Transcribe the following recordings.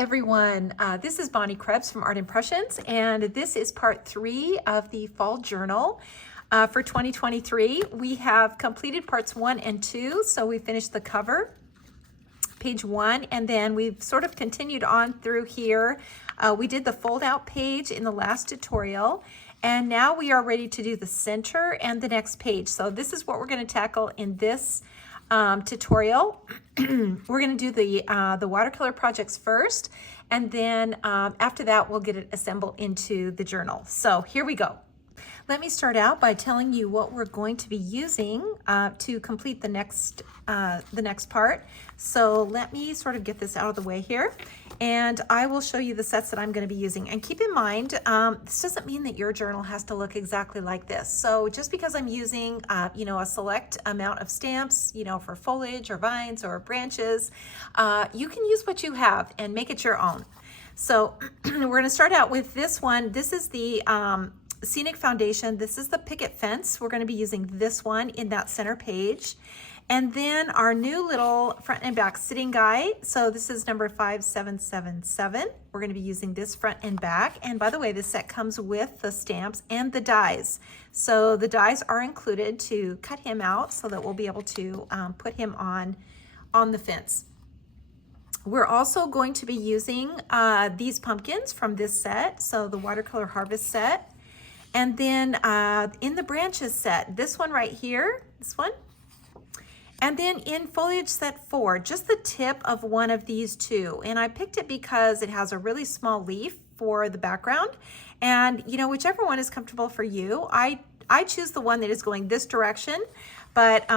everyone. This is Bonnie Krebs from Art Impressions, and this is part 3 of the fall journal for 2023. We have completed parts 1 and 2, so we finished the cover, page 1, and then we've sort of continued on through here. We did the fold out page in the last tutorial, and now we are ready to do the center and the next page. So this is what we're going to tackle in this tutorial. We're going to do the watercolor projects first, and then after that we'll get it assembled into the journal. So here we go. Let me start out by telling you what we're going to be using to complete the next part. So let me sort of get this out of the way here, and I will show you the sets that I'm going to be using. And keep in mind, this doesn't mean that your journal has to look exactly like this. So just because I'm using, a select amount of stamps, for foliage or vines or branches, you can use what you have and make it your own. So we're going to start out with this one. This is the Scenic Foundation. This is the picket fence. We're going to be using this one in that center page. And then our new little front and back sitting guide. So this is number 5777. We're going to be using this front and back. And by the way, this set comes with the stamps and the dies. So the dies are included to cut him out so that we'll be able to put him on the fence. We're also going to be using these pumpkins from this set. So the Watercolor Harvest set. And then in the branches set, this one right here, this one. And then in foliage set 4, just the tip of one of these two. And I picked it because it has a really small leaf for the background. And whichever one is comfortable for you. I choose the one that is going this direction, but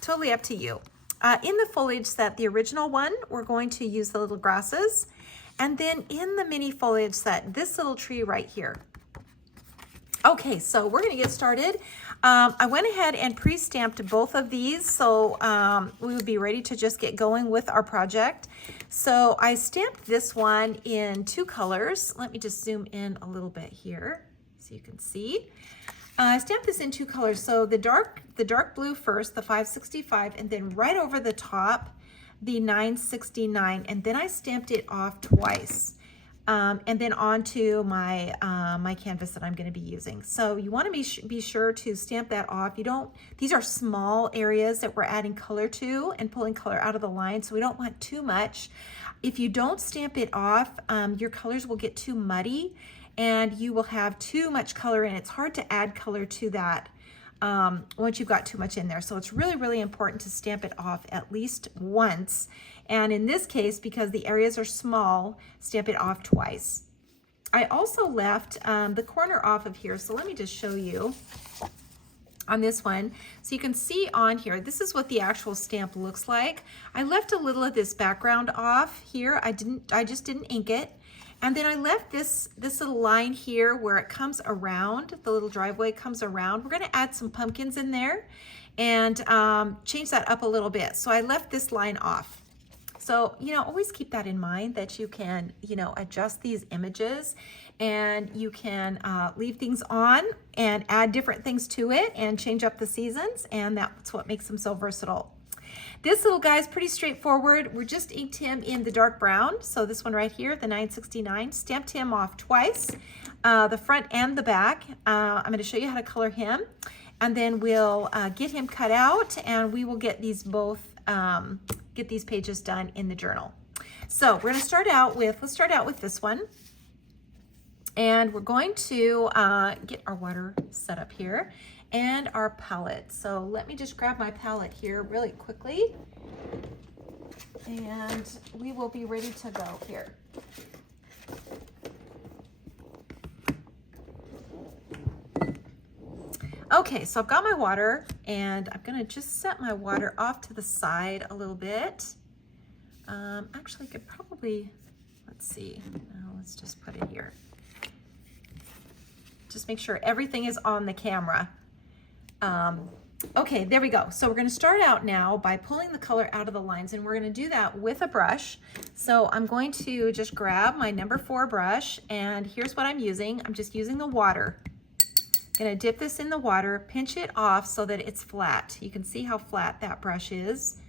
totally up to you. In the foliage set, the original one, we're going to use the little grasses. And then in the mini foliage set, this little tree right here. Okay, so we're gonna get started. I went ahead and pre-stamped both of these, so we would be ready to just get going with our project. So I stamped this one in 2 colors. Let me just zoom in a little bit here so you can see. I stamped this in 2 colors. So the dark blue first, the 565, and then right over the top, the 969, and then I stamped it off twice. And then onto my my canvas that I'm going to be using. So you want to be sure to stamp that off. These are small areas that we're adding color to and pulling color out of the line, so we don't want too much. If you don't stamp it off, your colors will get too muddy and you will have too much color in it. It's hard to add color to that once you've got too much in there. So it's really, really important to stamp it off at least once. And in this case, because the areas are small, stamp it off twice. I also left the corner off of here. So let me just show you on this one. So you can see on here, this is what the actual stamp looks like. I left a little of this background off here. I just didn't ink it. And then I left this little line here where it comes around, the little driveway comes around. We're gonna add some pumpkins in there and change that up a little bit. So I left this line off. So, always keep that in mind that you can, adjust these images and you can leave things on and add different things to it and change up the seasons. And that's what makes them so versatile. This little guy is pretty straightforward. We just inked him in the dark brown. So this one right here, the 969, stamped him off twice, the front and the back. I'm going to show you how to color him. And then we'll get him cut out and we will get these both get these pages done in the journal. So we're going to start out with, let's start out with this one. And we're going to get our water set up here and our palette. So let me just grab my palette here really quickly and we will be ready to go here. Okay, so I've got my water and I'm gonna just set my water off to the side a little bit. Actually, I could probably, let's see, let's just put it here. Just make sure everything is on the camera. Okay, there we go. So we're gonna start out now by pulling the color out of the lines, and we're gonna do that with a brush. So I'm going to just grab my number 4 brush, and here's what I'm using. I'm just using the water. Gonna dip this in the water, pinch it off so that it's flat. You can see how flat that brush is.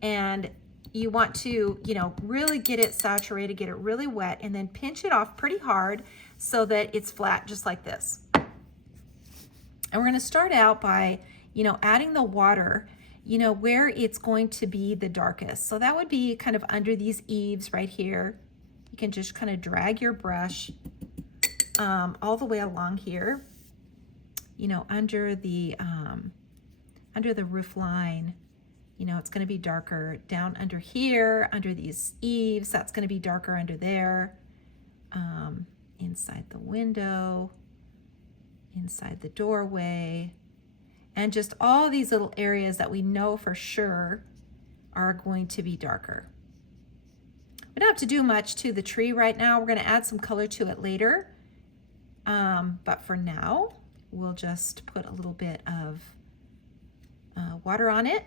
And you want to, you know, really get it saturated, get it really wet, and then pinch it off pretty hard so that it's flat, just like this. And we're gonna start out by, you know, adding the water, you know, where it's going to be the darkest. So that would be kind of under these eaves right here. You can just kind of drag your brush all the way along here, you know, under the roof line. You know, it's going to be darker down under here, under these eaves. That's going to be darker under there, inside the window, inside the doorway, and just all these little areas that we know for sure are going to be darker. We don't have to do much to the tree right now. We're going to add some color to it later. But for now, we'll just put a little bit of water on it.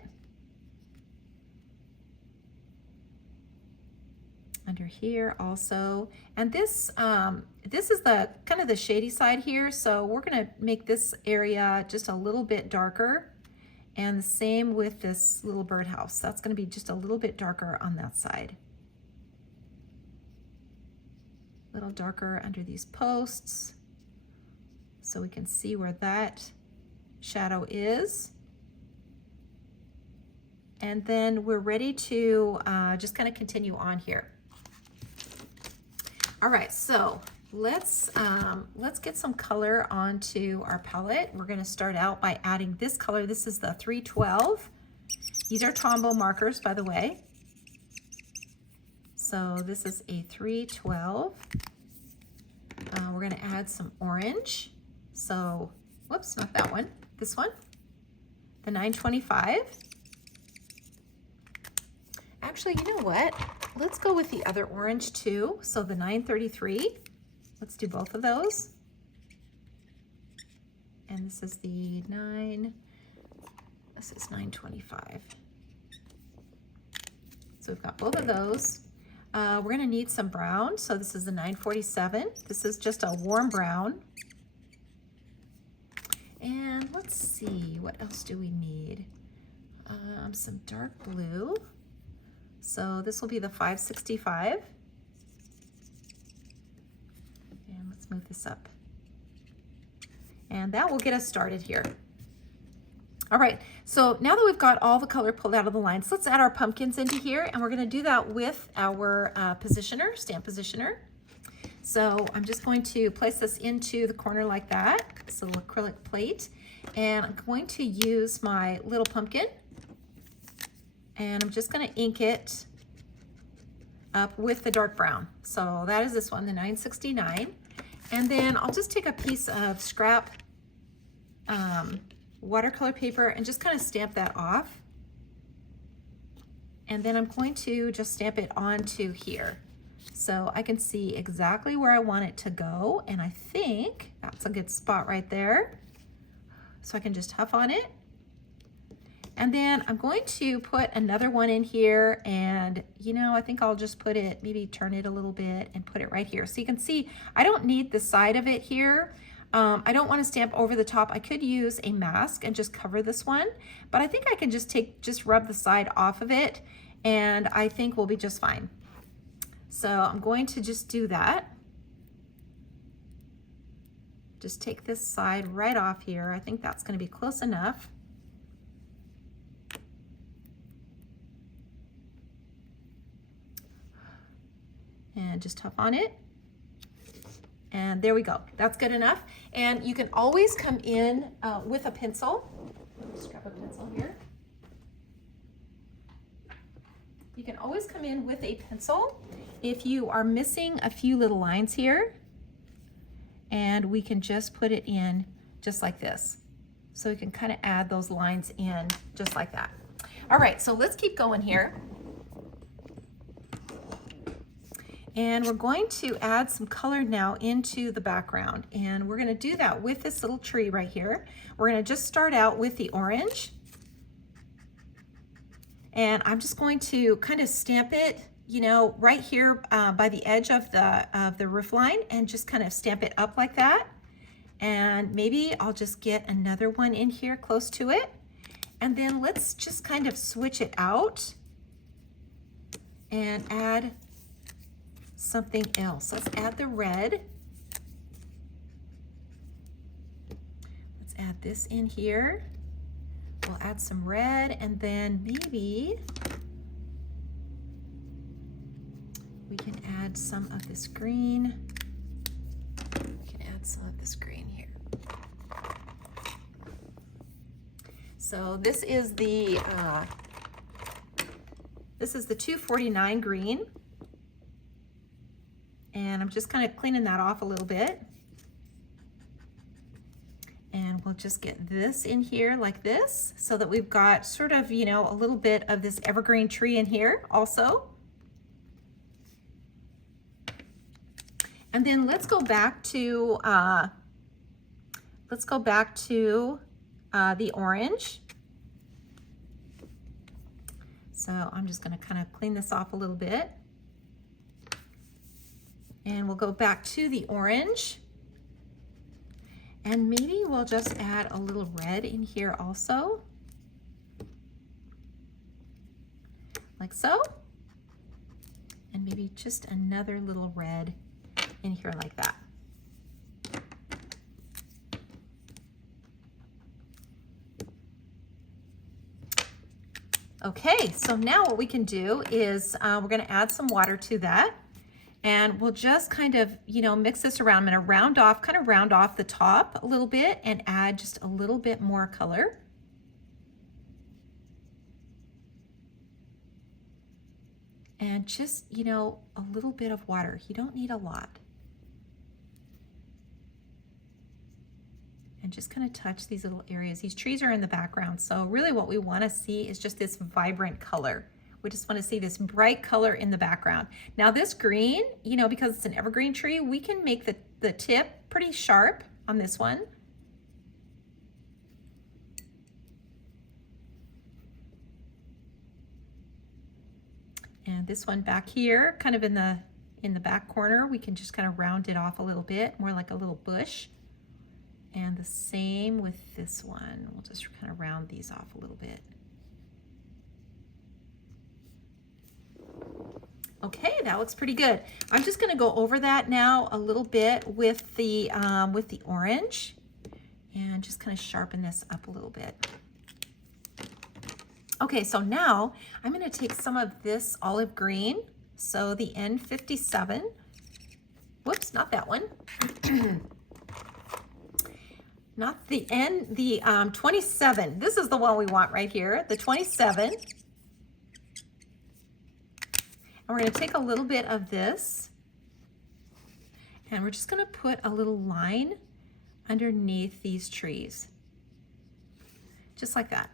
Under here also. And this is the kind of the shady side here. So we're going to make this area just a little bit darker. And the same with this little birdhouse. That's going to be just a little bit darker on that side. A little darker under these posts, so we can see where that shadow is. And then we're ready to just kind of continue on here. All right, so let's get some color onto our palette. We're going to start out by adding this color. This is the 312. These are Tombow markers, by the way. So this is a 312. We're going to add some orange. So, whoops, not that one. This one, the 925. Actually, you know what? Let's go with the other orange too. So the 933. Let's do both of those. And this is the 925. So we've got both of those. We're going to need some brown. So this is the 947. This is just a warm brown. And let's see, what else do we need? Some dark blue. So this will be the 565. And let's move this up. And that will get us started here. All right, so now that we've got all the color pulled out of the lines, let's add our pumpkins into here, and we're going to do that with our positioner, stamp positioner. So I'm just going to place this into the corner like that. It's a little acrylic plate, and I'm going to use my little pumpkin, and I'm just going to ink it up with the dark brown. So that is this one, the 969, and then I'll just take a piece of scrap watercolor paper and just kind of stamp that off. And then I'm going to just stamp it onto here, so I can see exactly where I want it to go. And I think that's a good spot right there. So I can just huff on it. And then I'm going to put another one in here, and you know, I think I'll just put it, maybe turn it a little bit and put it right here. So you can see I don't need the side of it here. I don't want to stamp over the top. I could use a mask and just cover this one, but I think I can just rub the side off of it, and I think we'll be just fine. So I'm going to just do that. Just take this side right off here. I think that's going to be close enough. And just tuck on it. And there we go. That's good enough. And you can always come in with a pencil. Just grab a pencil here. You can always come in with a pencil if you are missing a few little lines here. And we can just put it in just like this. So we can kind of add those lines in just like that. All right, so let's keep going here. And we're going to add some color now into the background. And we're going to do that with this little tree right here. We're going to just start out with the orange. And I'm just going to kind of stamp it, you know, right here by the edge of the roof line, and just kind of stamp it up like that. And maybe I'll just get another one in here close to it. And then let's just kind of switch it out and add something else. Let's add the red. Let's add this in here. We'll add some red, and then maybe we can add some of this green. We can add some of this green here. So this is the 249 green, and I'm just kind of cleaning that off a little bit. And we'll just get this in here like this, so that we've got sort of, you know, a little bit of this evergreen tree in here also. And then let's go back to the orange. So I'm just going to kind of clean this off a little bit. And we'll go back to the orange. And maybe we'll just add a little red in here also. Like so. And maybe just another little red in here like that. Okay, so now what we can do is we're going to add some water to that, and we'll just kind of, you know, mix this around. I'm going to kind of round off the top a little bit and add just a little bit more color. And just, you know, a little bit of water. You don't need a lot. And just kind of touch these little areas. These trees are in the background, so really what we want to see is just this vibrant color. We just want to see this bright color in the background. Now this green, you know, because it's an evergreen tree, we can make the tip pretty sharp on this one. And this one back here, kind of in the back corner, we can just kind of round it off a little bit, more like a little bush. And the same with this one. We'll just kind of round these off a little bit. Okay, that looks pretty good. I'm just going to go over that now a little bit with the orange, and just kind of sharpen this up a little bit. Okay, so now I'm going to take some of this olive green, so the N57. Whoops, not that one. Not the 27. This is the one we want right here, the 27. And we're going to take a little bit of this, and we're just going to put a little line underneath these trees, just like that.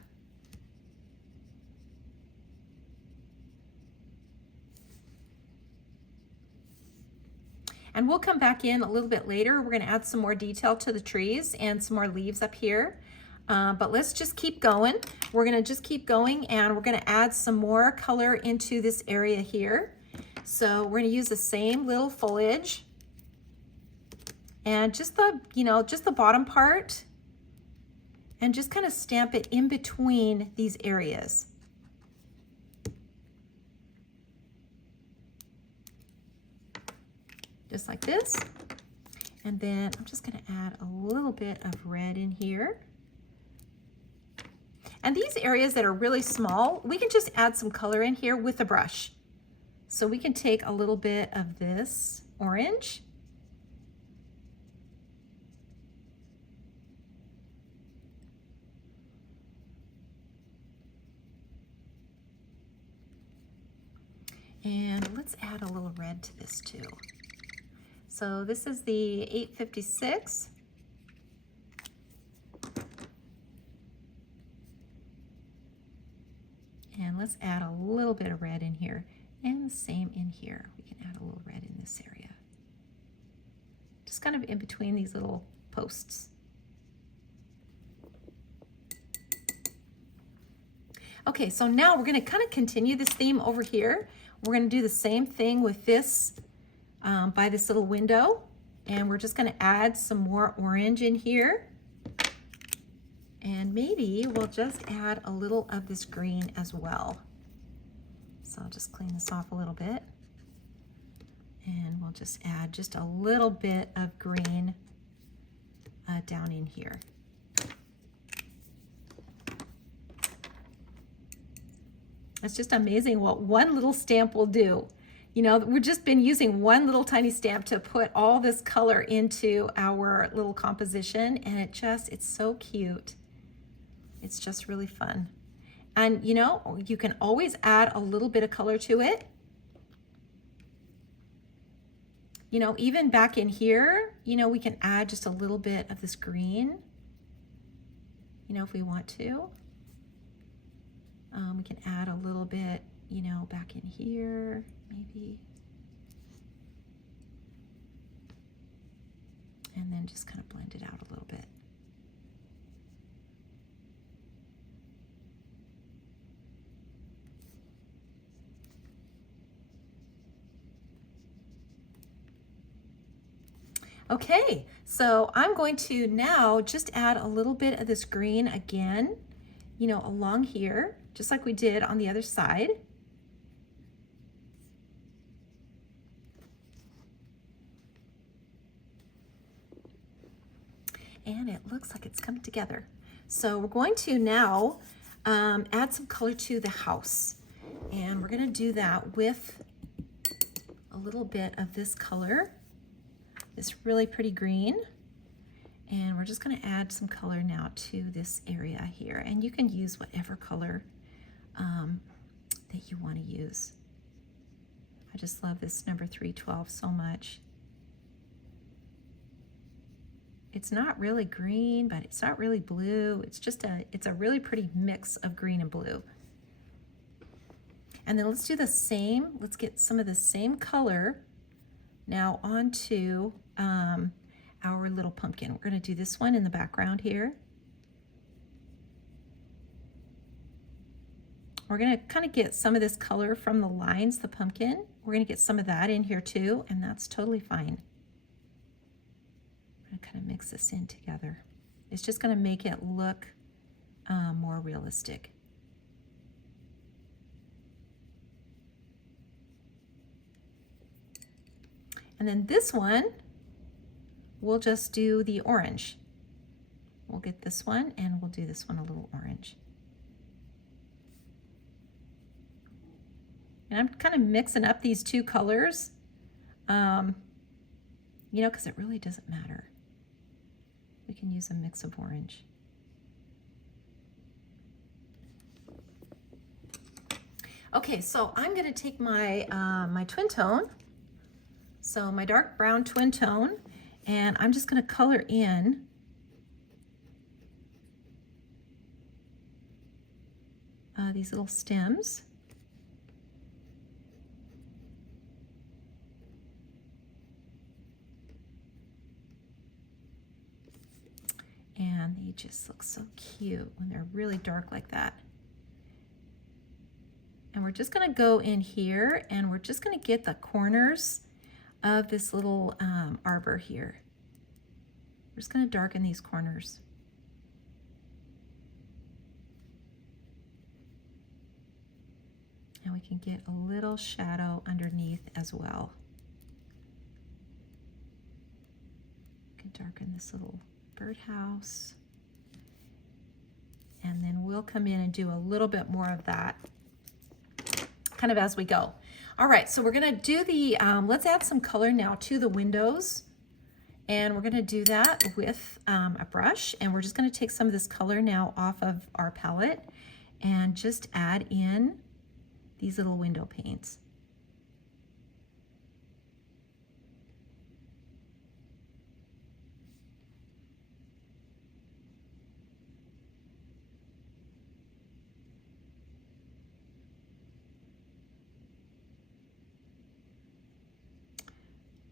And we'll come back in a little bit later. We're going to add some more detail to the trees and some more leaves up here. But let's just keep going. We're going to just keep going, and we're going to add some more color into this area here. So we're going to use the same little foliage, and just the, you know, just the bottom part, and just kind of stamp it in between these areas. Just like this. And then I'm just going to add a little bit of red in here. And these areas that are really small, we can just add some color in here with a brush. So we can take a little bit of this orange, and let's add a little red to this too. So this is the 856. And let's add a little bit of red in here, and the same in here. We can add a little red in this area. Just kind of in between these little posts. Okay, so now we're going to kind of continue this theme over here. We're going to do the same thing with this by this little window, and we're just going to add some more orange in here. And maybe we'll just add a little of this green as well. So I'll just clean this off a little bit. And we'll just add just a little bit of green down in here. It's just amazing what one little stamp will do. You know, we've just been using one little tiny stamp to put all this color into our little composition, and it's so cute. It's just really fun. And you know, you can always add a little bit of color to it. You know, even back in here, you know, we can add just a little bit of this green, you know, if we want to. We can add a little bit, you know, back in here, maybe. And then just kind of blend it out a little bit. Okay, so I'm going to now just add a little bit of this green again, you know, along here, just like we did on the other side. And it looks like it's coming together. So we're going to now add some color to the house. And we're gonna do that with a little bit of this color, this really pretty green. And we're just gonna add some color now to this area here. And you can use whatever color that you wanna use. I just love this number 312 so much. It's not really green, but it's not really blue. It's a really pretty mix of green and blue. And then let's do the same. Let's get some of the same color now onto our little pumpkin. We're gonna do this one in the background here. We're gonna kind of get some of this color from the lines, the pumpkin. We're gonna get some of that in here too, and that's totally fine. I'm gonna kind of mix this in together. It's just gonna make it look more realistic. And then this one, we'll just do the orange. We'll get this one and we'll do this one a little orange. And I'm kind of mixing up these two colors, you know, because it really doesn't matter. We can use a mix of orange. Okay, so I'm gonna take my, my twin tone, so my dark brown twin tone, and I'm just gonna color in these little stems. And they just look so cute when they're really dark like that. And we're just gonna go in here and we're just gonna get the corners of this little arbor here. We're just gonna darken these corners. And we can get a little shadow underneath as well. We can darken this little birdhouse. And then we'll come in and do a little bit more of that kind of as we go. All right, so we're gonna do the, let's add some color now to the windows. And we're gonna do that with a brush. And we're just gonna take some of this color now off of our palette and just add in these little window panes.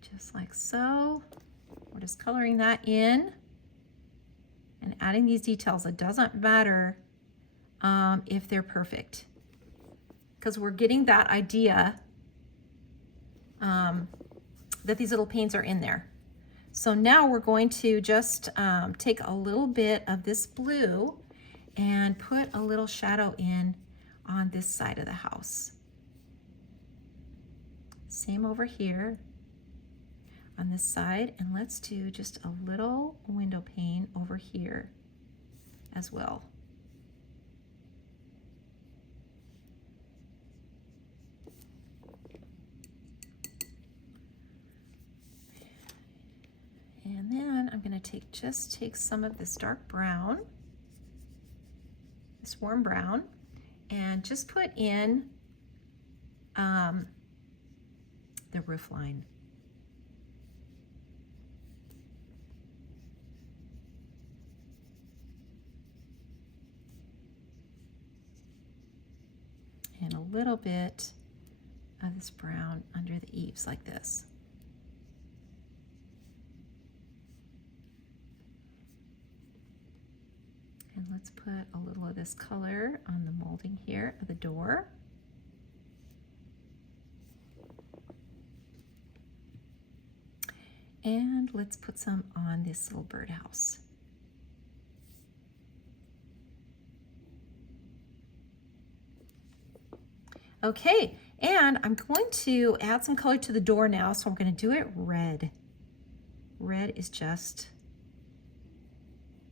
Just like so. We're just coloring that in and adding these details. It doesn't matter if they're perfect, because we're getting that idea that these little panes are in there. So now we're going to just take a little bit of this blue and put a little shadow in on this side of the house. Same over here on this side, and let's do just a little window pane over here as well. And then I'm going to take some of this dark brown, this warm brown, and just put in the roof line. And a little bit of this brown under the eaves like this. And let's put a little of this color on the molding here of the door. And let's put some on this little birdhouse. Okay, and I'm going to add some color to the door now, so we're going to do it red. Red is just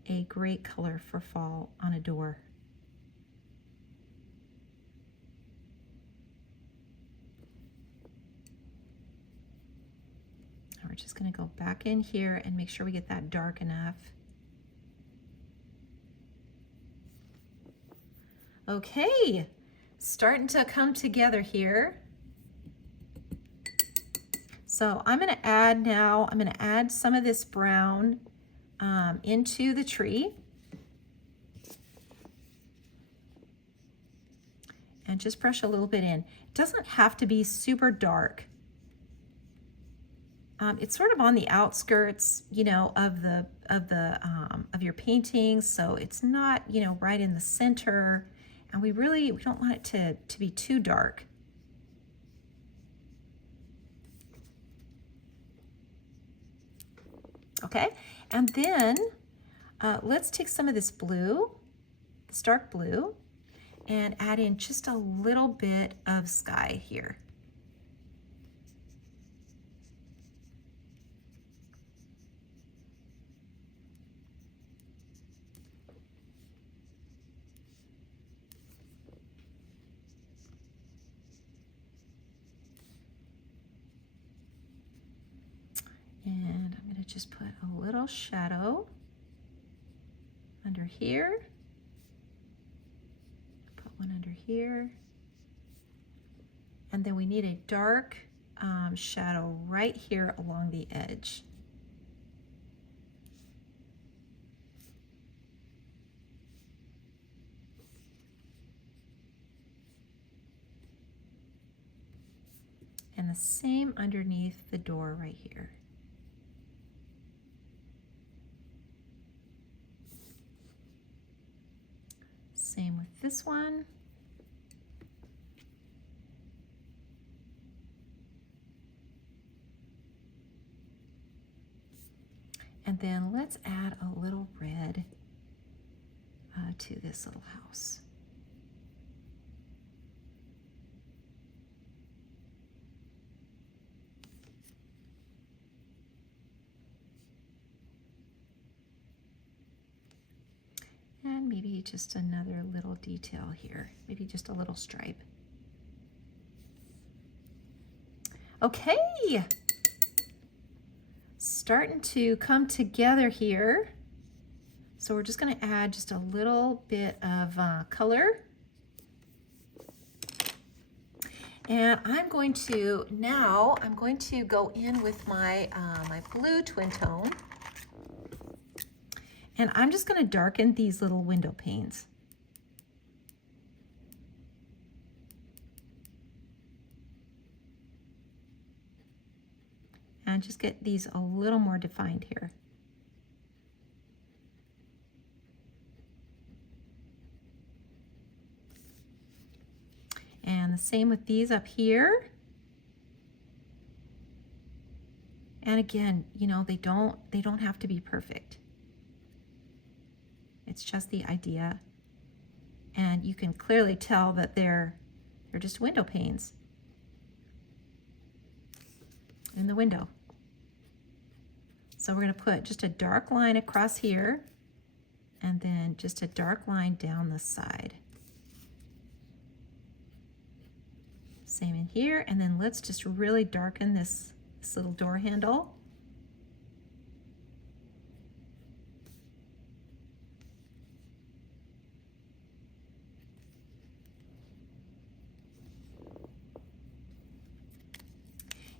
a great color for fall on a door. And we're just going to go back in here and make sure we get that dark enough. Okay, starting to come together here. So I'm going to add now, I'm going to add some of this brown into the tree. And just brush a little bit in. It doesn't have to be super dark. It's sort of on the outskirts, you know, of your painting, so it's not, you know, right in the center. And we don't want it to be too dark. Okay, and then let's take some of this blue, this dark blue, and add in just a little bit of sky here. And I'm going to just put a little shadow under here. Put one under here. And then we need a dark shadow right here along the edge. And the same underneath the door right here. Same with this one. And then let's add a little red to this little house. And maybe just another little detail here, maybe just a little stripe. Okay, starting to come together here. So we're just going to add just a little bit of color. And I'm going to go in with my, my blue twin tone. And I'm just going to darken these little window panes. And just get these a little more defined here. And the same with these up here. And again, you know, they don't have to be perfect. It's just the idea. And you can clearly tell that they're just window panes. in the window. So we're going to put just a dark line across here and then just a dark line down the side. Same in here, and then let's just really darken this little door handle.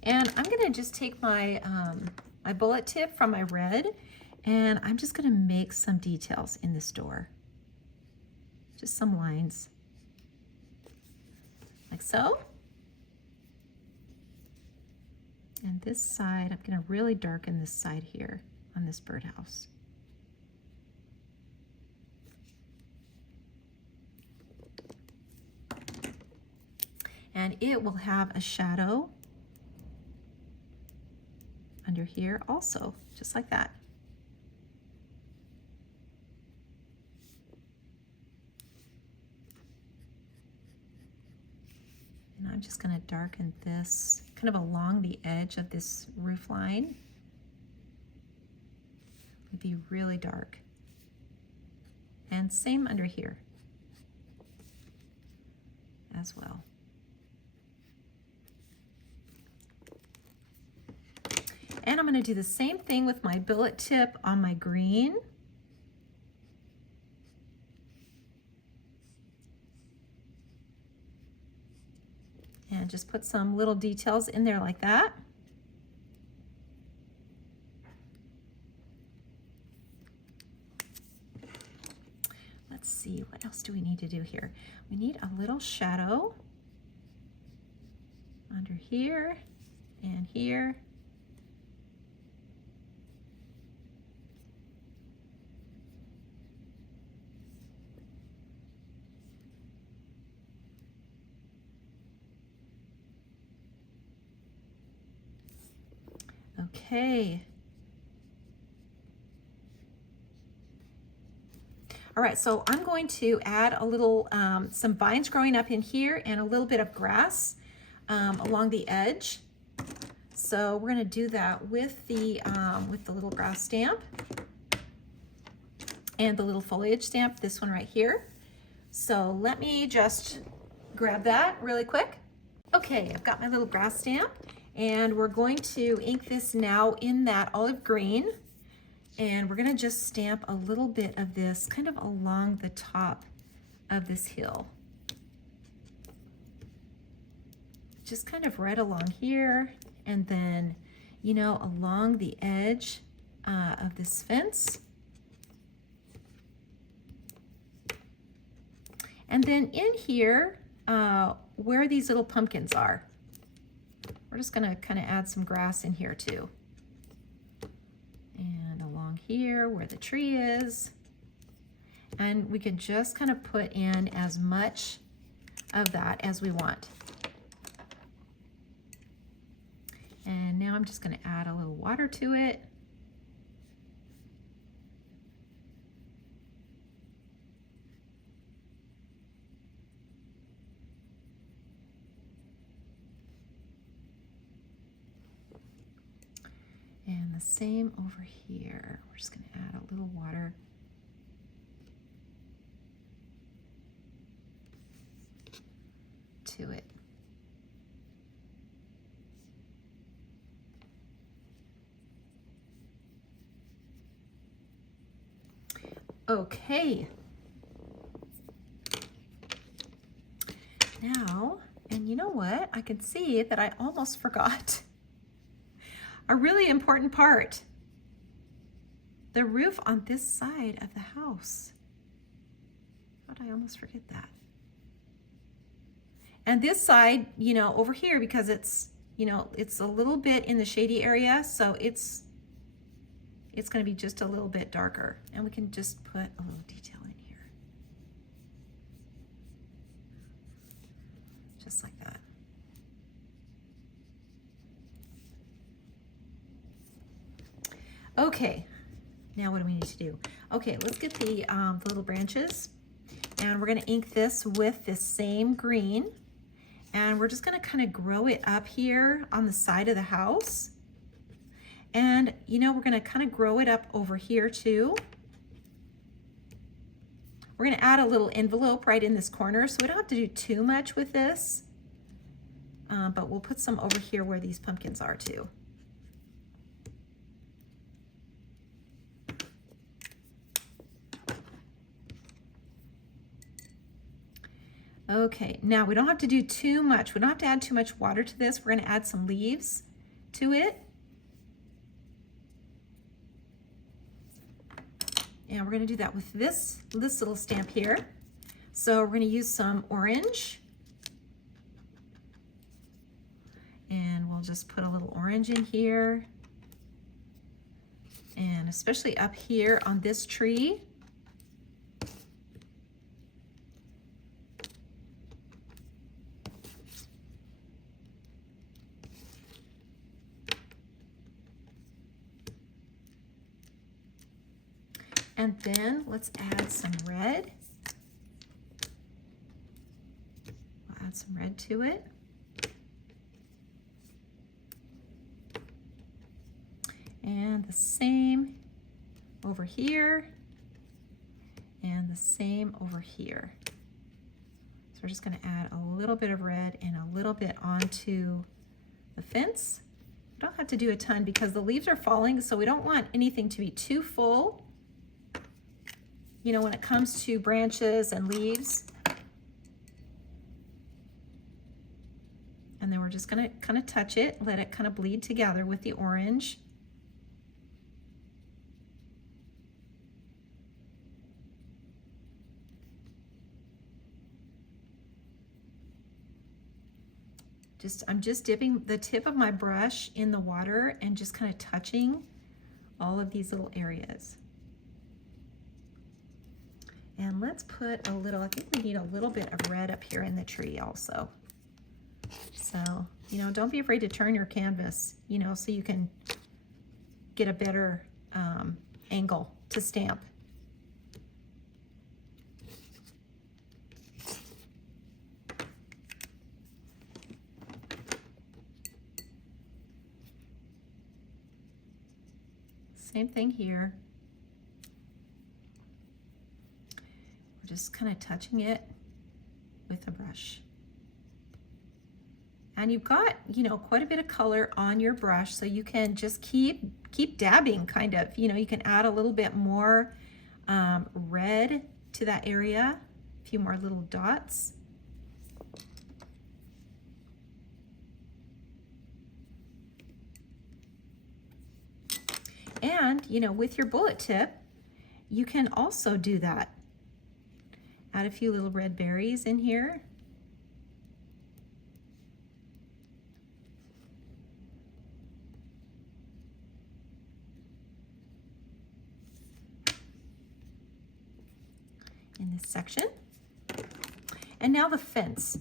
And I'm gonna just take my, my bullet tip from my red, and I'm just gonna make some details in this door. Just some lines, like so. And this side, I'm gonna really darken this side here on this birdhouse. And it will have a shadow under here also, just like that. And I'm just going to darken this kind of along the edge of this roof line. It'd be really dark. And same under here as well. And I'm going to do the same thing with my billet tip on my green. And just put some little details in there like that. Let's see, what else do we need to do here? We need a little shadow under here and here. Okay. All right, so I'm going to add a little, some vines growing up in here and a little bit of grass along the edge. So we're gonna do that with the little grass stamp and the little foliage stamp, this one right here. So let me just grab that really quick. Okay, I've got my little grass stamp. And we're going to ink this now in that olive green. And we're gonna just stamp a little bit of this kind of along the top of this hill. Just kind of right along here. And then, you know, along the edge of this fence. And then in here, where these little pumpkins are. We're just gonna kind of add some grass in here too. And along here where the tree is. And we can just kind of put in as much of that as we want. And now I'm just gonna add a little water to it. And the same over here. We're just going to add a little water. To it. Okay. Now, and you know what? I can see that I almost forgot a really important part. The roof on this side of the house. How did I almost forget that? And this side, you know, over here, because it's, you know, it's a little bit in the shady area, so it's going to be just a little bit darker. And we can just put a little detail in here. Just like that. Okay, now what do we need to do? Okay, let's get the little branches, and we're going to ink this with this same green, And we're just gonna kind of grow it up here on the side of the house. And you know, we're gonna kind of grow it up over here too. We're gonna add a little envelope right in this corner, so we don't have to do too much with this, but we'll put some over here where these pumpkins are too. Okay, now we don't have to do too much. We don't have to add too much water to this. We're gonna add some leaves to it. And we're gonna do that with this little stamp here. So we're gonna use some orange. And we'll just put a little orange in here. And especially up here on this tree. And then let's add some red. We'll add some red to it. And the same over here. And the same over here. So we're just going to add a little bit of red and a little bit onto the fence. We don't have to do a ton because the leaves are falling, so we don't want anything to be too full. You know, when it comes to branches and leaves. And then we're just gonna kind of touch it, let it kind of bleed together with the orange. I'm just dipping the tip of my brush in the water and just kind of touching all of these little areas. And let's put a little, I think we need a little bit of red up here in the tree also. So, you know, don't be afraid to turn your canvas, you know, so you can get a better angle to stamp. Same thing here. Just kind of touching it with a brush. And you've got, you know, quite a bit of color on your brush, so you can just keep dabbing kind of, you know, you can add a little bit more red to that area, a few more little dots. And, you know, with your bullet tip, you can also do that. Add a few little red berries in here. In this section. And now the fence.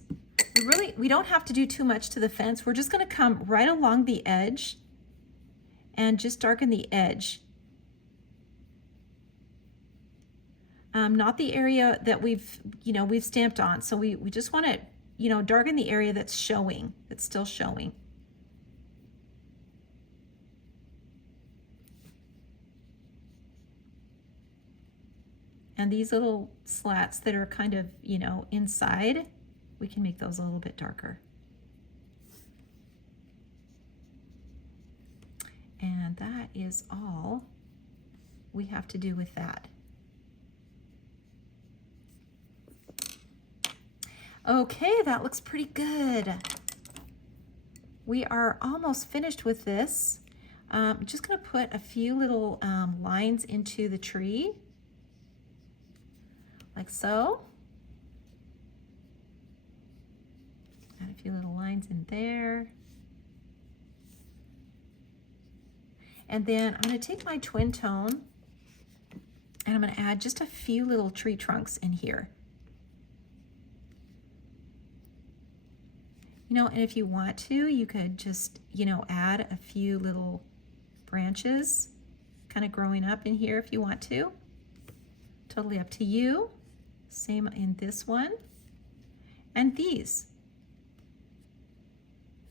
We don't have to do too much to the fence. We're just going to come right along the edge and just darken the edge. Not the area that we've stamped on. So we just want to, you know, darken the area that's showing, that's still showing. And these little slats that are kind of, you know, inside, we can make those a little bit darker. And that is all we have to do with that. Okay, that looks pretty good. We are almost finished with this. I'm just going to put a few little lines into the tree, like so. Add a few little lines in there. And then I'm going to take my twin tone and I'm going to add just a few little tree trunks in here. You know, and if you want to, you could just, you know, add a few little branches kind of growing up in here if you want to. Totally up to you. Same in this one. And these.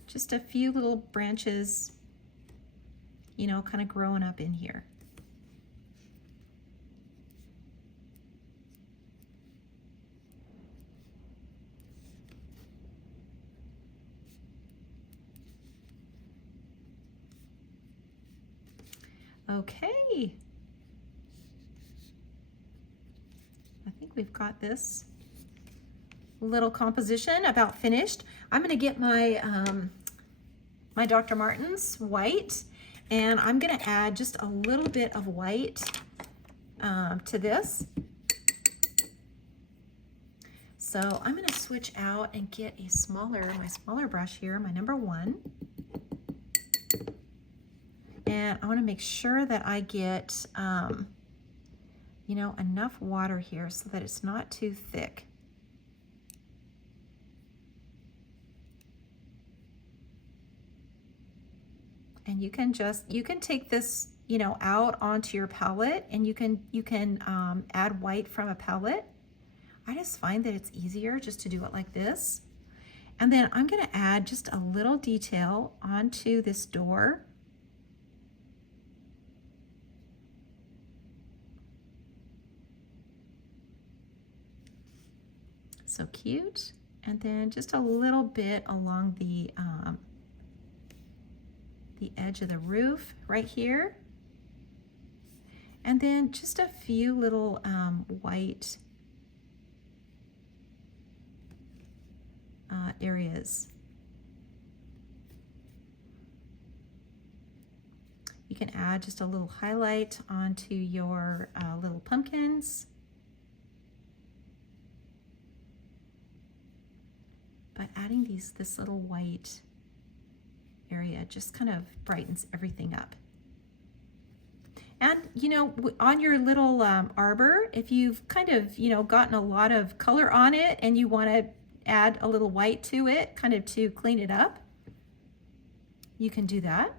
just a few little branches, you know, kind of growing up in here. Okay. I think we've got this little composition about finished. I'm going to get my my Dr. Martens white, and I'm going to add just a little bit of white to this. So I'm going to switch out and get a my smaller brush here, my number 1. And I want to make sure that I get, you know, enough water here so that it's not too thick. And you can take this, you know, out onto your palette, and you can add white from a palette. I just find that it's easier just to do it like this. And then I'm going to add just a little detail onto this door. So cute. And then just a little bit along the edge of the roof right here. And then just a few little white areas. You can add just a little highlight onto your little pumpkins. But adding this little white area just kind of brightens everything up. And, you know, on your little arbor, if you've kind of, you know, gotten a lot of color on it and you want to add a little white to it, kind of to clean it up, you can do that.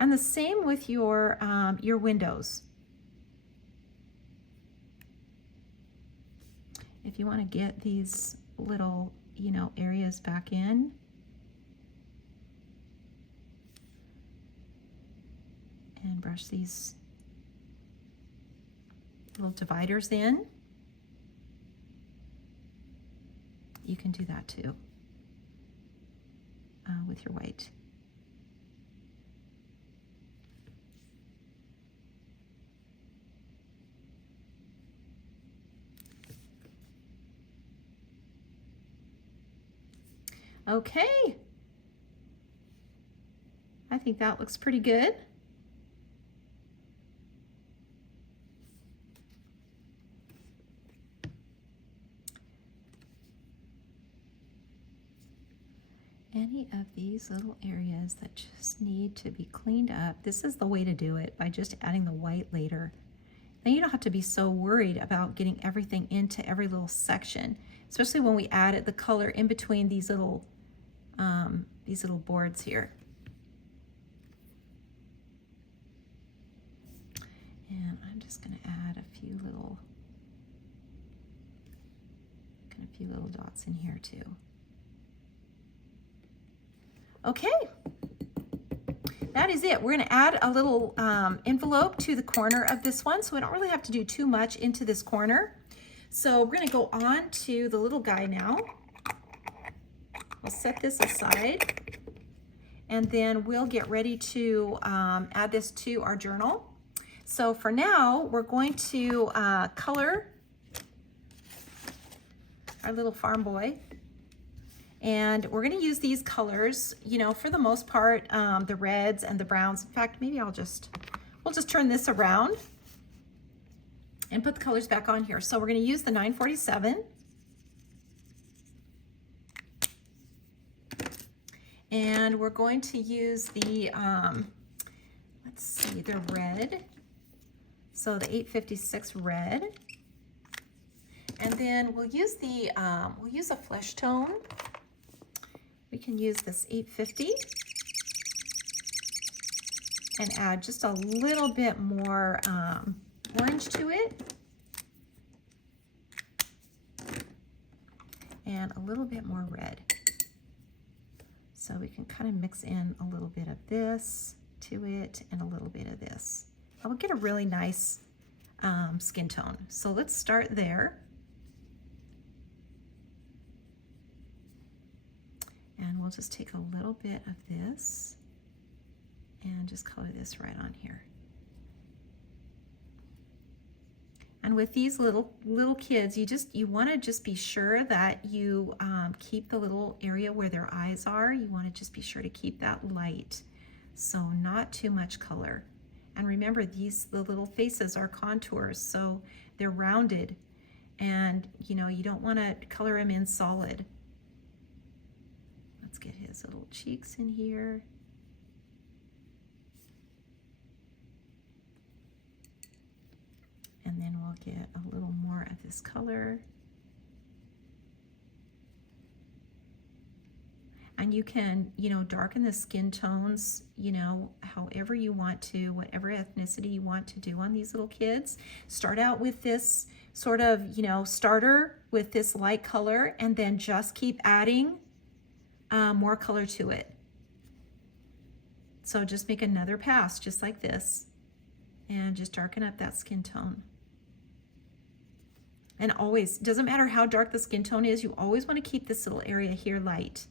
And the same with your windows. If you want to get these little, you know, areas back in, and brush these little dividers in, you can do that too with your white. Okay, I think that looks pretty good. Any of these little areas that just need to be cleaned up, this is the way to do it, by just adding the white later. Then you don't have to be so worried about getting everything into every little section, especially when we added the color in between these little boards here. And I'm just going to add a few little dots in here too. Okay, that is it. We're going to add a little envelope to the corner of this one, so we don't really have to do too much into this corner. So we're going to go on to the little guy now. We'll set this aside, and then we'll get ready to add this to our journal. So for now, we're going to color our little farm boy. And we're going to use these colors, you know, for the most part, the reds and the browns. In fact, maybe we'll just turn this around and put the colors back on here. So we're going to use the 947. And we're going to use the, let's see, the red. So the 856 red. And then we'll use the, we'll use a flesh tone. We can use this 850 and add just a little bit more orange to it. and a little bit more red. So we can kind of mix in a little bit of this to it and a little bit of this. I will get a really nice skin tone. So let's start there. And we'll just take a little bit of this and just color this right on here. And with these little kids, you want to just be sure that you keep the little area where their eyes are. You want to just be sure to keep that light, so not too much color. And remember, the little faces are contours, so they're rounded, and you don't want to color them in solid. Let's get his little cheeks in here. And then we'll get a little more of this color. And you can, darken the skin tones, however you want to, whatever ethnicity you want to do on these little kids. Start out with this sort of, starter with this light color, and then just keep adding more color to it. So just make another pass just like this and just darken up that skin tone. And always, doesn't matter how dark the skin tone is, you always want to keep this little area here light.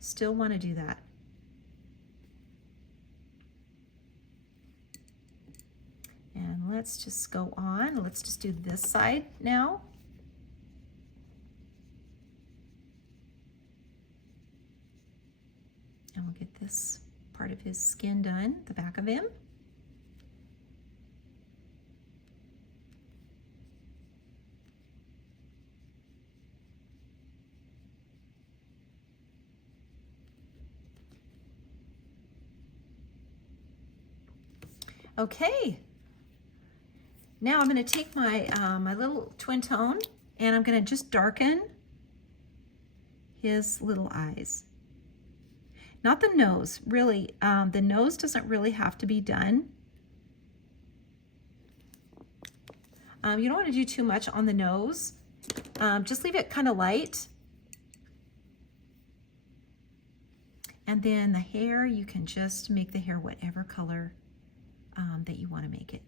Still want to do that. And let's just go on. Let's just do this side now. And we'll get this part of his skin done, the back of him. Okay, now I'm going to take my my little twin tone, and I'm going to just darken his little eyes. Not the nose, really. The nose doesn't really have to be done. You don't want to do too much on the nose. Just leave it kind of light. And then the hair, you can just make the hair whatever color that you want to make it.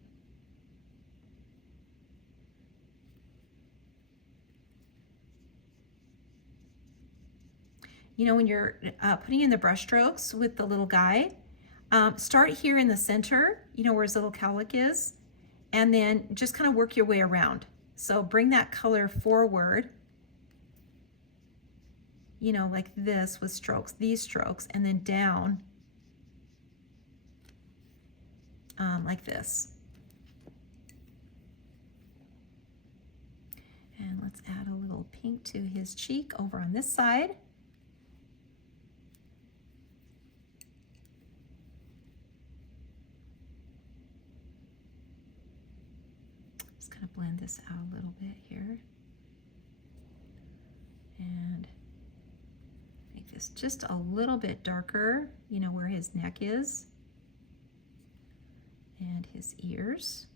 When you're putting in the brush strokes with the little guy, start here in the center, where his little cowlick is, and then just kind of work your way around. So bring that color forward, like this with strokes, these strokes, and then down like this. And let's add a little pink to his cheek over on this side. Just kind of blend this out a little bit here. And make this just a little bit darker, where his neck is. And his ears.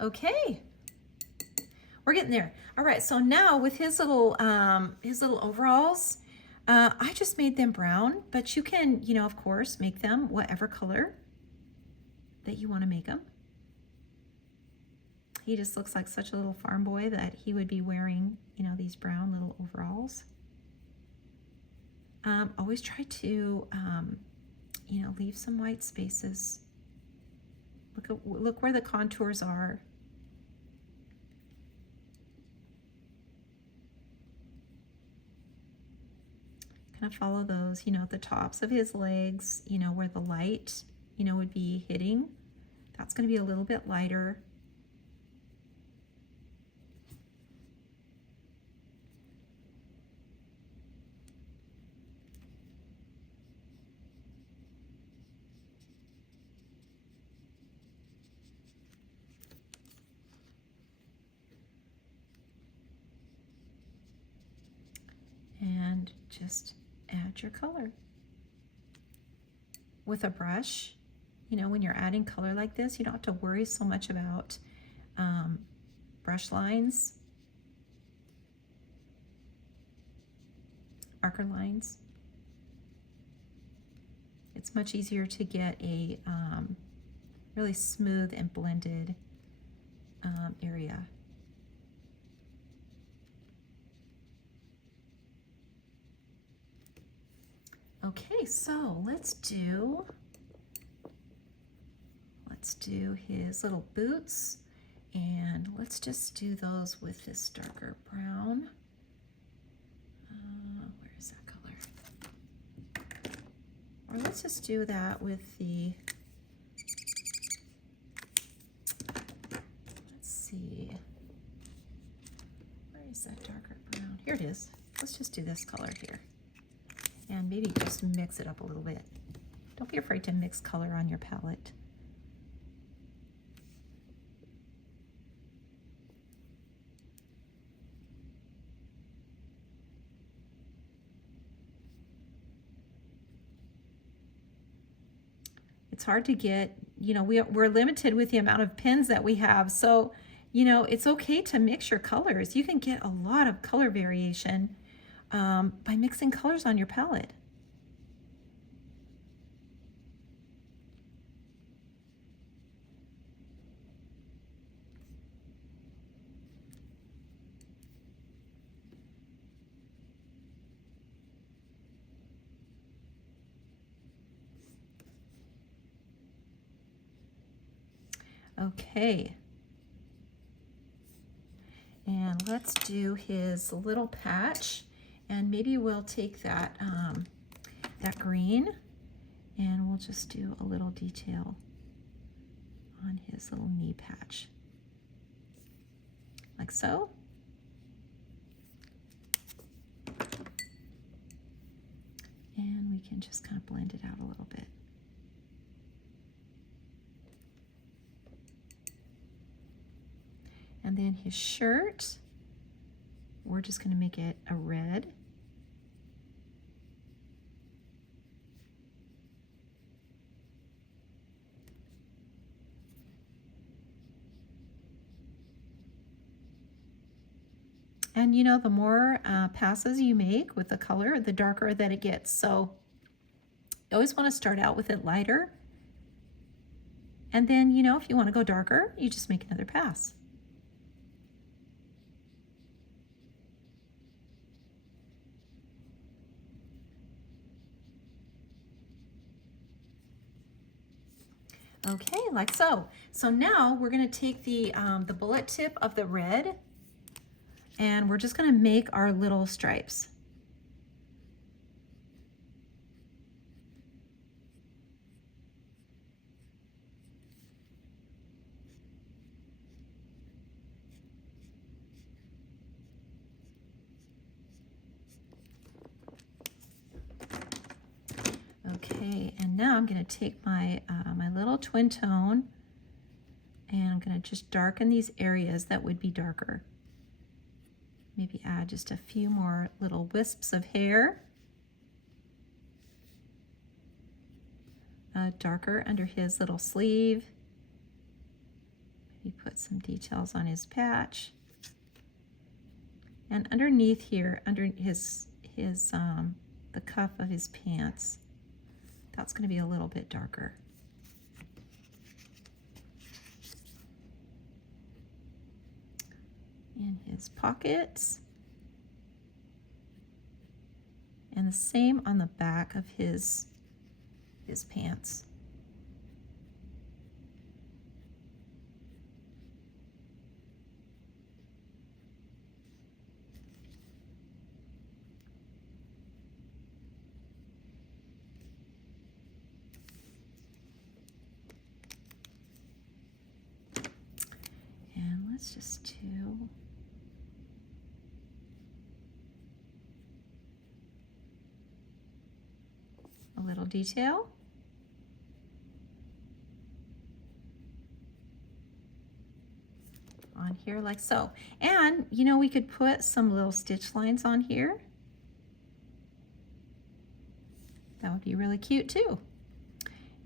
Okay, we're getting there. All right, so now with his little overalls, I just made them brown, but you can, of course, make them whatever color that you want to make them. He just looks like such a little farm boy that he would be wearing, these brown little overalls. Always try to, leave some white spaces. Look where the contours are. Kind of follow those, at the tops of his legs, where the light, would be hitting. That's going to be a little bit lighter. just add your color. With a brush, you know, when you're adding color like this, you don't have to worry so much about brush lines, marker lines. It's much easier to get a really smooth and blended area. Okay, so let's do his little boots, and let's just do those with this darker brown. Where is that color? Or let's just do that with the, let's see, where is that darker brown? Here it is. Let's just do this color here. And maybe just mix it up a little bit. Don't be afraid to mix color on your palette. It's hard to get, you know, we're limited with the amount of pens that we have. So, you know, it's okay to mix your colors. You can get a lot of color variation by mixing colors on your palette. Okay. And let's do his little patch. And maybe we'll take that, that green, and we'll just do a little detail on his little knee patch, like so. And we can just kind of blend it out a little bit. And then his shirt, we're just going to make it a red. And you know, the more passes you make with the color, the darker that it gets. So you always want to start out with it lighter. And then, you know, if you want to go darker, you just make another pass. Okay, like so. So now we're going to take the bullet tip of the red, and we're just going to make our little stripes. Okay, and now I'm going to take my my little twin tone, and I'm going to just darken these areas that would be darker. Maybe add just a few more little wisps of hair. Darker under his little sleeve. Maybe put some details on his patch. And underneath here, under his the cuff of his pants, that's going to be a little bit darker. In his pockets. And the same on the back of his pants. And let's just do a little detail. On here like so. And you know, we could put some little stitch lines on here. That would be really cute too.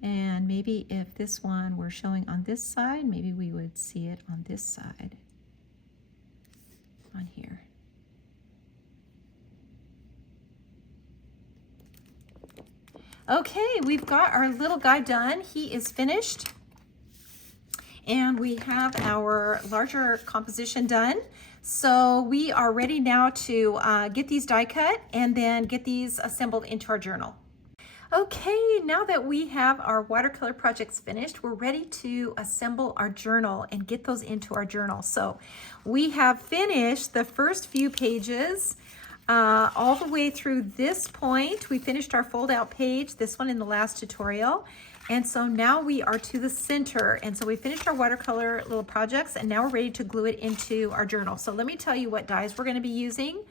And maybe if this one were showing on this side, maybe we would see it on this side, on here. Okay, we've got our little guy done. He is finished. And we have our larger composition done. So we are ready now to get these die cut and then get these assembled into our journal. Okay, now that we have our watercolor projects finished, we're ready to assemble our journal and get those into our journal. So we have finished the first few pages all the way through this point. We finished our fold out page, this one in the last tutorial. And so now we are to the center. And so we finished our watercolor little projects and now we're ready to glue it into our journal. So let me tell you what dies we're gonna be using.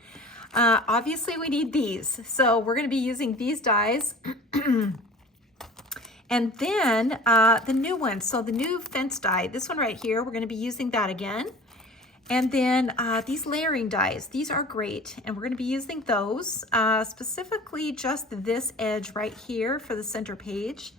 Obviously we need these. So we're gonna be using these dies. And then the new one, so the new fence die, this one right here, we're gonna be using that again. And then these layering dies, these are great. And we're gonna be using those, specifically just this edge right here for the center page.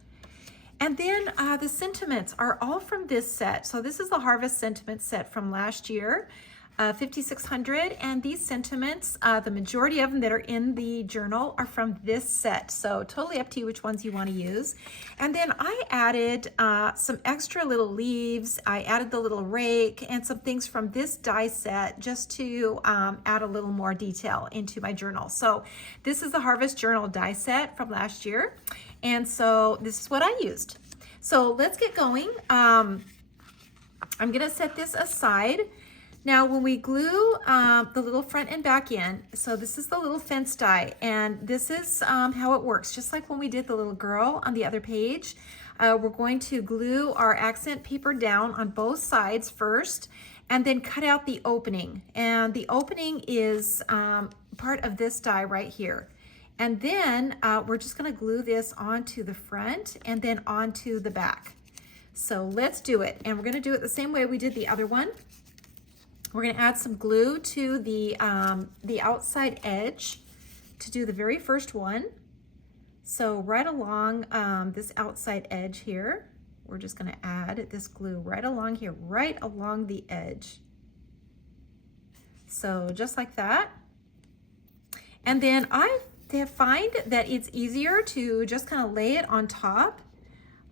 And then the sentiments are all from this set. So this is the Harvest Sentiment set from last year, 5,600. And these sentiments, the majority of them that are in the journal are from this set. So totally up to you which ones you want to use. And then I added some extra little leaves. I added the little rake and some things from this die set just to add a little more detail into my journal. So this is the Harvest Journal die set from last year. And so this is what I used. So let's get going. I'm gonna set this aside. Now when we glue the little front and back in, so this is the little fence die, and this is how it works. Just like when we did the little girl on the other page, we're going to glue our accent paper down on both sides first, and then cut out the opening. And the opening is part of this die right here. And then we're just gonna glue this onto the front and then onto the back. So let's do it. And we're gonna do it the same way we did the other one. We're gonna add some glue to the outside edge to do the very first one. So right along this outside edge here, we're just gonna add this glue right along here, right along the edge. So just like that. And then I find that it's easier to just kind of lay it on top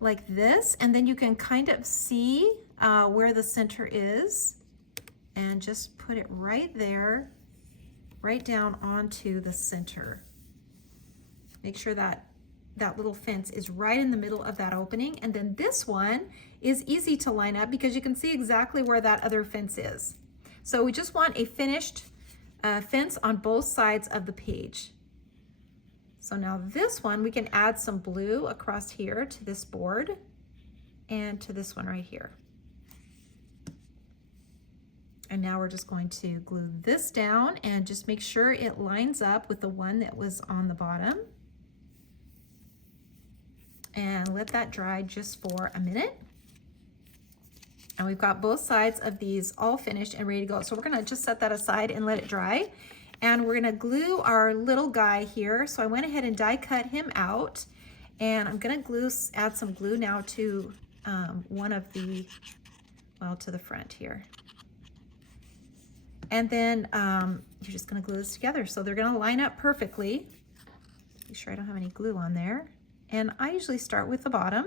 like this, and then you can kind of see where the center is and just put it right there, right down onto the center. Make sure that that little fence is right in the middle of that opening. And then this one is easy to line up because you can see exactly where that other fence is. So we just want a finished fence on both sides of the page. So now this one, we can add some blue across here to this board and to this one right here. And now we're just going to glue this down and just make sure it lines up with the one that was on the bottom. And let that dry just for a minute. And we've got both sides of these all finished and ready to go. So we're gonna just set that aside and let it dry. And we're gonna glue our little guy here. So I went ahead and die cut him out. And I'm gonna add some glue now to one of the, well, to the front here. And then you're just gonna glue this together. So they're gonna line up perfectly. Make sure I don't have any glue on there. And I usually start with the bottom.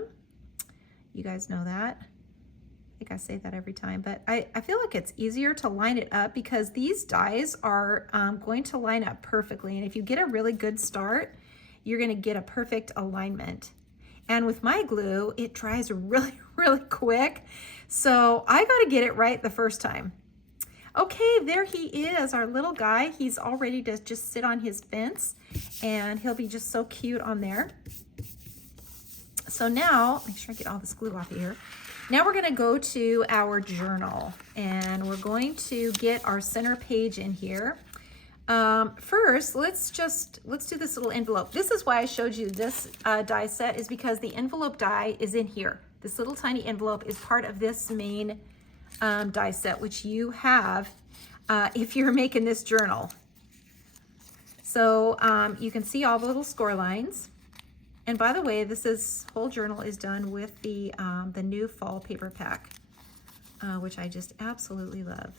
You guys know that. I think I say that every time, but I feel like it's easier to line it up because these dies are going to line up perfectly. And if you get a really good start, you're gonna get a perfect alignment. And with my glue, it dries really, really quick. So I gotta get it right the first time. Okay, there he is, our little guy. He's all ready to just sit on his fence and he'll be just so cute on there. So now, make sure I get all this glue off of here. Now we're gonna go to our journal and we're going to get our center page in here. First, let's do this little envelope. This is why I showed you this die set, is because the envelope die is in here. This little tiny envelope is part of this main die set, which you have if you're making this journal. So you can see all the little score lines. And by the way, this whole journal is done with the new fall paper pack, which I just absolutely love.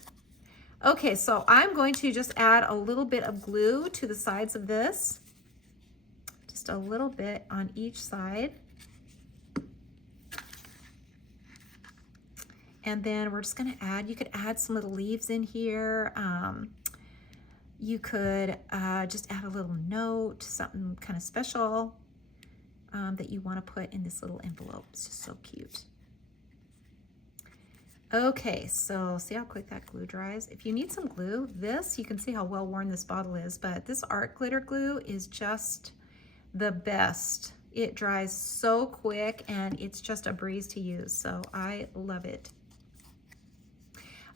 Okay, so I'm going to just add a little bit of glue to the sides of this. Just a little bit on each side. And then we're just gonna add, you could add some little leaves in here. You could just add a little note, something kind of special that you wanna put in this little envelope. It's just so cute. Okay, so see how quick that glue dries? If you need some glue, you can see how well worn this bottle is, but this art glitter glue is just the best. It dries so quick and it's just a breeze to use, so I love it.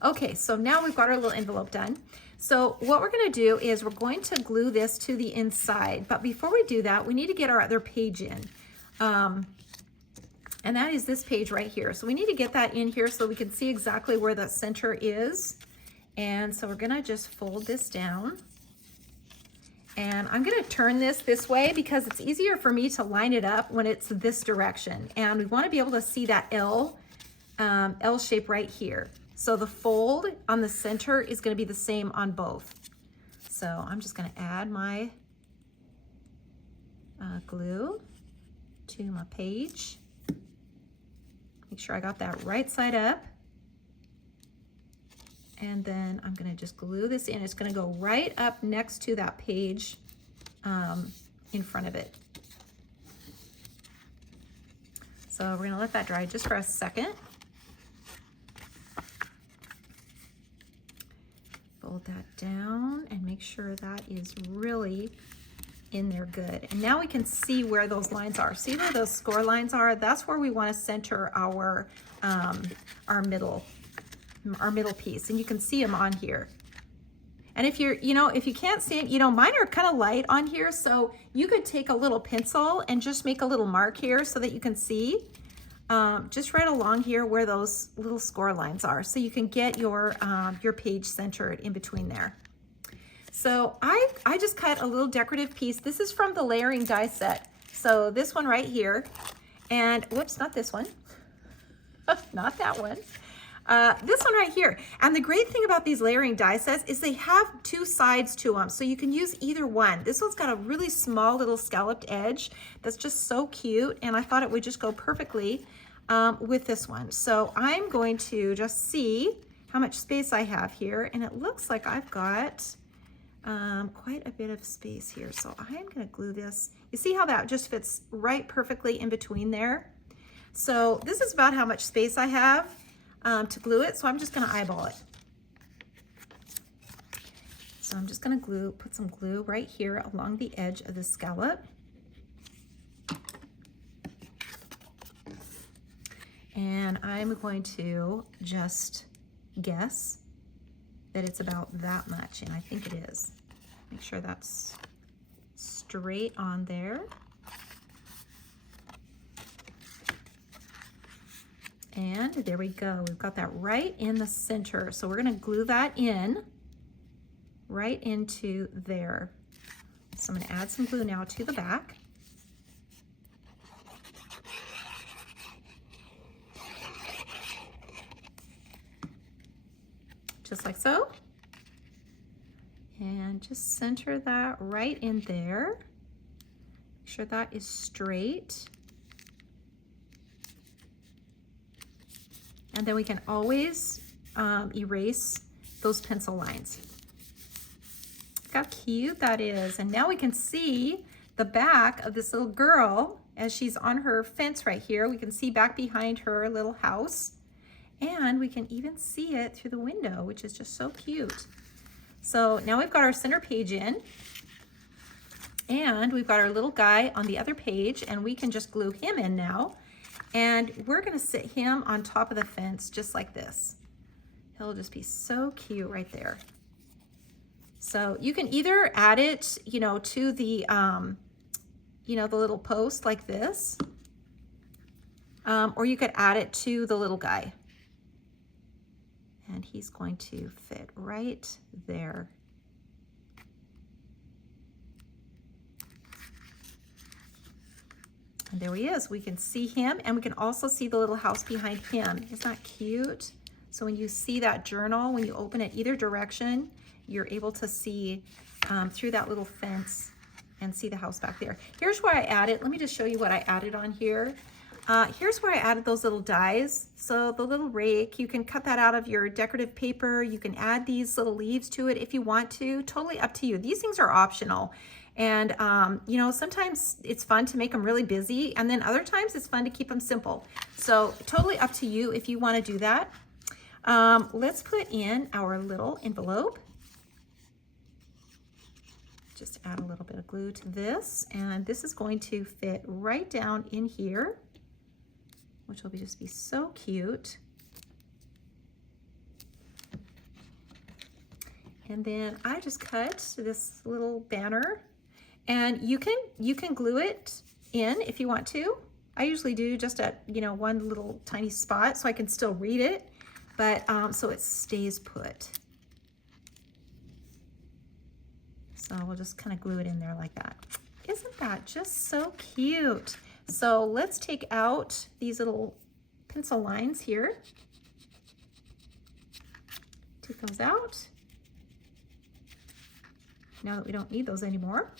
Okay, so now we've got our little envelope done. So what we're gonna do is we're going to glue this to the inside, but before we do that, we need to get our other page in. And that is this page right here. So we need to get that in here so we can see exactly where the center is. And so we're gonna just fold this down. And I'm gonna turn this way because it's easier for me to line it up when it's this direction. And we wanna be able to see that L shape right here. So the fold on the center is gonna be the same on both. So I'm just gonna add my glue to my page. Make sure I got that right side up. And then I'm gonna just glue this in. It's gonna go right up next to that page in front of it. So we're gonna let that dry just for a second. Fold that down and make sure that is really in there good. And now we can see where those lines are. See where those score lines are? That's where we want to center our middle piece, and you can see them on here. And if if you can't see it, mine are kind of light on here, so you could take a little pencil and just make a little mark here so that you can see just right along here where those little score lines are, so you can get your page centered in between there. So I just cut a little decorative piece. This is from the layering die set. So this one right here, and whoops, not this one, not that one. This one right here. And the great thing about these layering die sets is they have two sides to them, so you can use either one. This one's got a really small little scalloped edge that's just so cute, and I thought it would just go perfectly with this one. So I'm going to just see how much space I have here, and it looks like I've got quite a bit of space here. So I'm gonna glue this. You see how that just fits right perfectly in between there? So this is about how much space I have to glue it, so I'm just gonna eyeball it. So I'm just gonna put some glue right here along the edge of the scallop. And I'm going to just guess that it's about that much, and I think it is. Make sure that's straight on there. And there we go. We've got that right in the center. So we're gonna glue that in right into there. So I'm gonna add some glue now to the back. Just like so. And just center that right in there. Make sure that is straight. And then we can always erase those pencil lines. Look how cute that is. And now we can see the back of this little girl as she's on her fence right here. We can see back behind her little house. And we can even see it through the window, which is just so cute. So now we've got our center page in, and we've got our little guy on the other page, and we can just glue him in now. And we're gonna sit him on top of the fence just like this. He'll just be so cute right there. So you can either add it, to the, the little post like this, or you could add it to the little guy. And he's going to fit right there. And there he is. We can see him, and we can also see the little house behind him. Isn't that cute? So when you see that journal, when you open it either direction, you're able to see through that little fence and see the house back there. Here's where I added, let me just show you what I added on here. Here's where I added those little dies. So the little rake, you can cut that out of your decorative paper. You can add these little leaves to it if you want to, totally up to you. These things are optional. And, you know, sometimes it's fun to make them really busy, and then other times it's fun to keep them simple. So totally up to you if you want to do that. Let's put in our little envelope. Just add a little bit of glue to this, and this is going to fit right down in here, which will just be so cute. And then I just cut this little banner, and you can glue it in if you want to. I usually do just at, you know, one little tiny spot so I can still read it, but so it stays put. So we'll just kind of glue it in there like that. Isn't that just so cute? So let's take out these little pencil lines here. Take those out. Now that we don't need those anymore.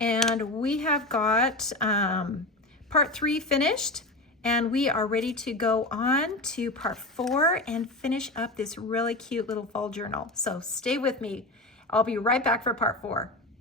And we have got part 3 finished, and we are ready to go on to part 4 and finish up this really cute little fall journal. So stay with me. I'll be right back for part 4.